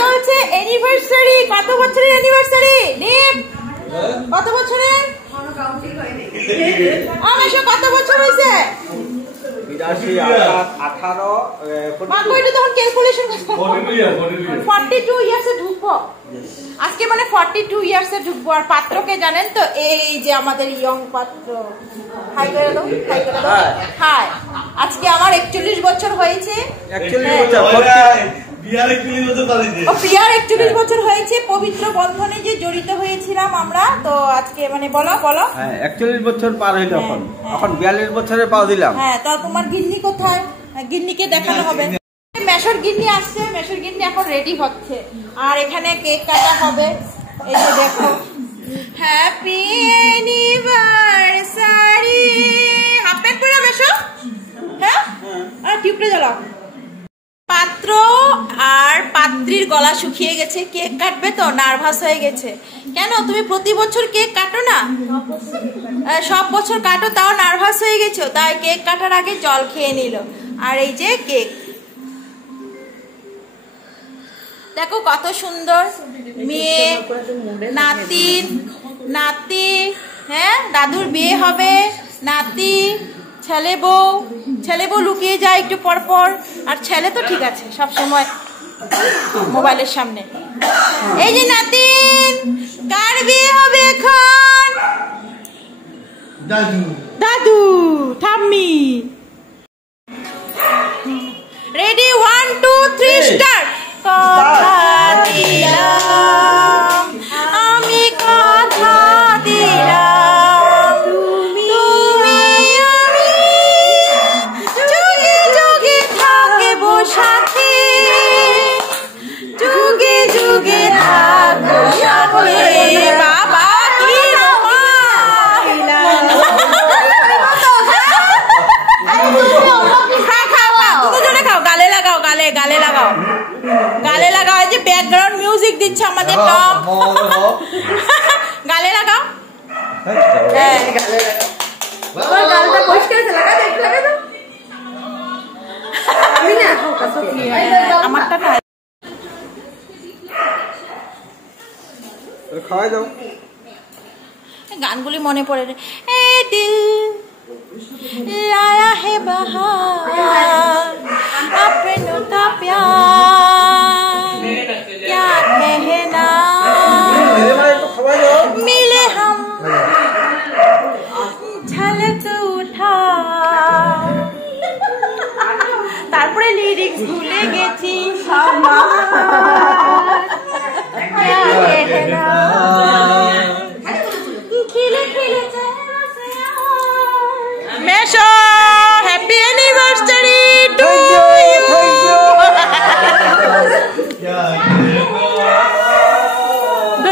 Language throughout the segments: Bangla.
চলছে অ্যানিভার্সারি। কত বছরের অ্যানিভার্সারি দীপ? কত বছরের? মেশো কত বছর হয়েছে? 42 ইয়ার্সে ঢুকবো আজকে, মানে 42 ইয়ার্সে ঢুকবো। আর পাত্রকে জানেন তো, এই যে আমাদের ইয়ং পাত্র। হাই করে দাও, হাই করে দাও। হাই। আজকে আমার 41 বছর হয়েছে। প্রিয়ার 41 বছর হয়েছে। পবিত্র বন্ধনে যে জড়িত হয়েছিলাম আমরা, তো আজকে মানে বলো বলো। 41 বছর পার হইল, এখন 42 বছরে পা দিলাম। হ্যাঁ, তো তোমার গিন্নি কোথায়? গিন্নিকে দেখানো হবে। মেশোর গিন্নি আসছে, মেশোর গিন্নি এখন রেডি হচ্ছে। আর এখানে কেক কাটা হবে। এই যে দেখো, হ্যাপি অ্যানিভার্সারি। হাফ প্যান্ট পরে মেশো। হ্যাঁ, আর টিউবটা জ্বালাও। পাত্র আর পাত্রীর গলা শুকিয়ে গেছে, কেক কাটবে তো নার্ভাস হয়ে গেছে। কেন তুমি প্রতি বছর কেক কাটো না? সব বছর কাটো, তাও নার্ভাস হয়ে গেছো, তাই কেক কাটার আগে জল খেয়ে নিল। আর এই যে কেক দেখো কত সুন্দর। মেয়ে, নাতিন, নাতি, হ্যাঁ দাদুর বিয়ে হবে, নাতি, ছেলে বউ। ছেলে বউ লুকিয়ে যায় একটু পর পর, আর ছেলে তো ঠিক আছে সব সময় মোবাইলের সামনে। এই যে নাতিন, কার বিয়ে হবে এখন? দাদু। দাদু, ঠাম্মি। Ready, 1 2 3 start. কথা দিলাম, আমি কথা দিলাম, তুমি আমি যুগে যুগে থাকবো সাথে, যুগে যুগে থাকবো সাথে। বাবা কি খাও, গালে লাগাও, গালে গালে লাগাও, গালে লাগাও। এই যে ব্যাকগ্রাউন্ড মিউজিক দিচ্ছে আমাদের টপ। গালে লাগাও, হ্যাঁ গালে লাগাও। বাবার গালটা পরিষ্কার আছে, লাগা দে, একটু লাগা দাও। আমি না আমারটা না, খাওয়াই দাও। গানগুলি মনে পড়ে। এ দিল लाया है बहार, अपनों का प्यार क्या कहना, मिले हम झलक उठा। তারপরে লিরিক্স ভুলে গেছি। क्या कहना, खिले खिले মেশো, হ্যাপি অ্যানিভার্সারি টু ইউ।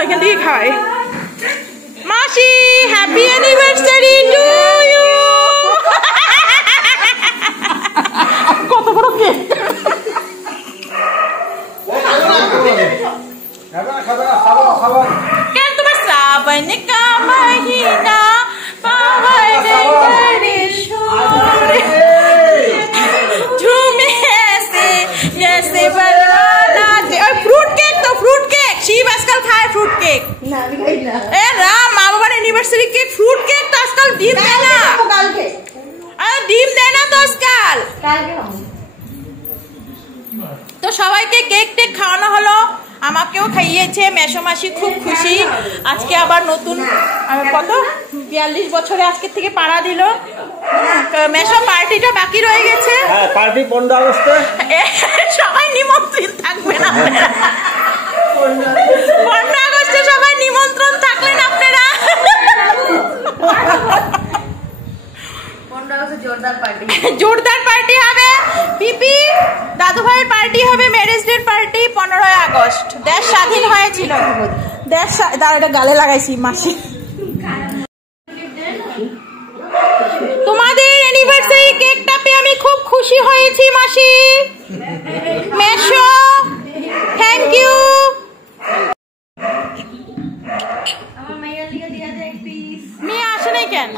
এখান থেকে খাই। মাসি, হ্যাপি অ্যানিভার্সারি টু ইউ। কত বড় কেক। কেন তোমার শ্রাবণ কা মহিনা, पावन करे शोर, झूमे ऐसे जैसे बरसाना से। और फ्रूट केक, तो फ्रूट केक शिव आजकल खाए फ्रूट केक ना, भी खाई ना। ए राम, माँ बाबा एनिवर्सरी केक, फ्रूट केक तो आजकल डीम देना, अरे डीम देना तो आजकल। তো সবাইকে কেক টেক খাওয়ানো হলো, আমাকেও খাইয়েছে। মেশো মাসি খুব খুশি। আজকে আবার নতুন কত 42 বছরে আজকে থেকে পাড়া দিল। মেশো পার্টিটা বাকি রয়ে গেছে। হ্যাঁ, পার্টি 15 আগস্টে। সবাই নিমন্ত্রণ থাকবেন আপনারা। 15 আগস্টে সবাই নিমন্ত্রণ থাকলেন আপনারা। 15 আগস্টে জোরদার পার্টি, জোরদার পার্টি হবে। পিপি দাদু ভাইয়ের পার্টি হবে, ম্যারেজ ডে পার্টি 15 আগস্ট। দেশ স্বাধীন হয়েছিল। দেশ এটা গালে লাগাইছি মাসি। তোমাদের অ্যানিভার্সারি কেকটা পেয়ে আমি খুব খুশি হয়েছি মাসি। মেশো, থ্যাংক ইউ। মেয়ে আসে নাই কেন?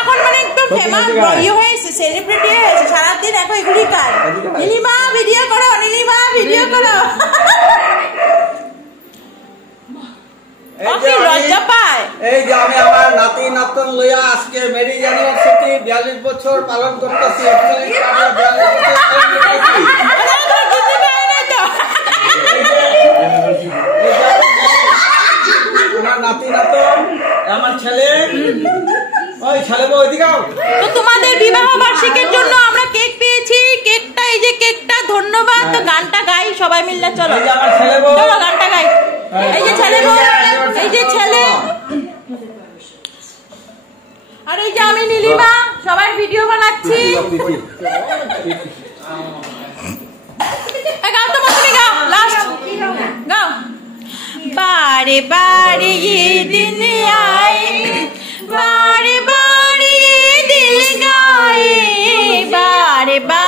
এখন মানে একদম ফেমাস ইয়ে হয়েছে, সেলিব্রিটি হয়েছে সারাদিন। এই দেখো এগুলি কার। নীলিমা ভিডিও করো, নীলিমা ভিডিও করো। লজ্জা পায়। এই যে আমি আমার নাতি নাতন লইয়া আজকে ম্যারেজ অ্যানিভার্সারি 42 বছর পালন করতেছি। আমার নাতি নাতন, আমার ছেলে, ওই ছেলে বউ ওইদিকে। তো তোমাদের বিবাহ বার্ষিকীর জন্য আমরা কেক পেয়েছি। কেকটা, এই যে কেকটা, ধন্যবাদ। তো গানটা গাই সবাই মিলে, চলো চলো গানটা গাই। এই যে ছেলে বউ, এই যে ছেলে, আর এই যে আমি নীলিমা, সবাই ভিডিও বানাচ্ছি। গাও তো তুমি, গাও লাস্ট, গাও। बारे बारे ये दिन आए, बारे बारे ये दिल गाए, बारे बारे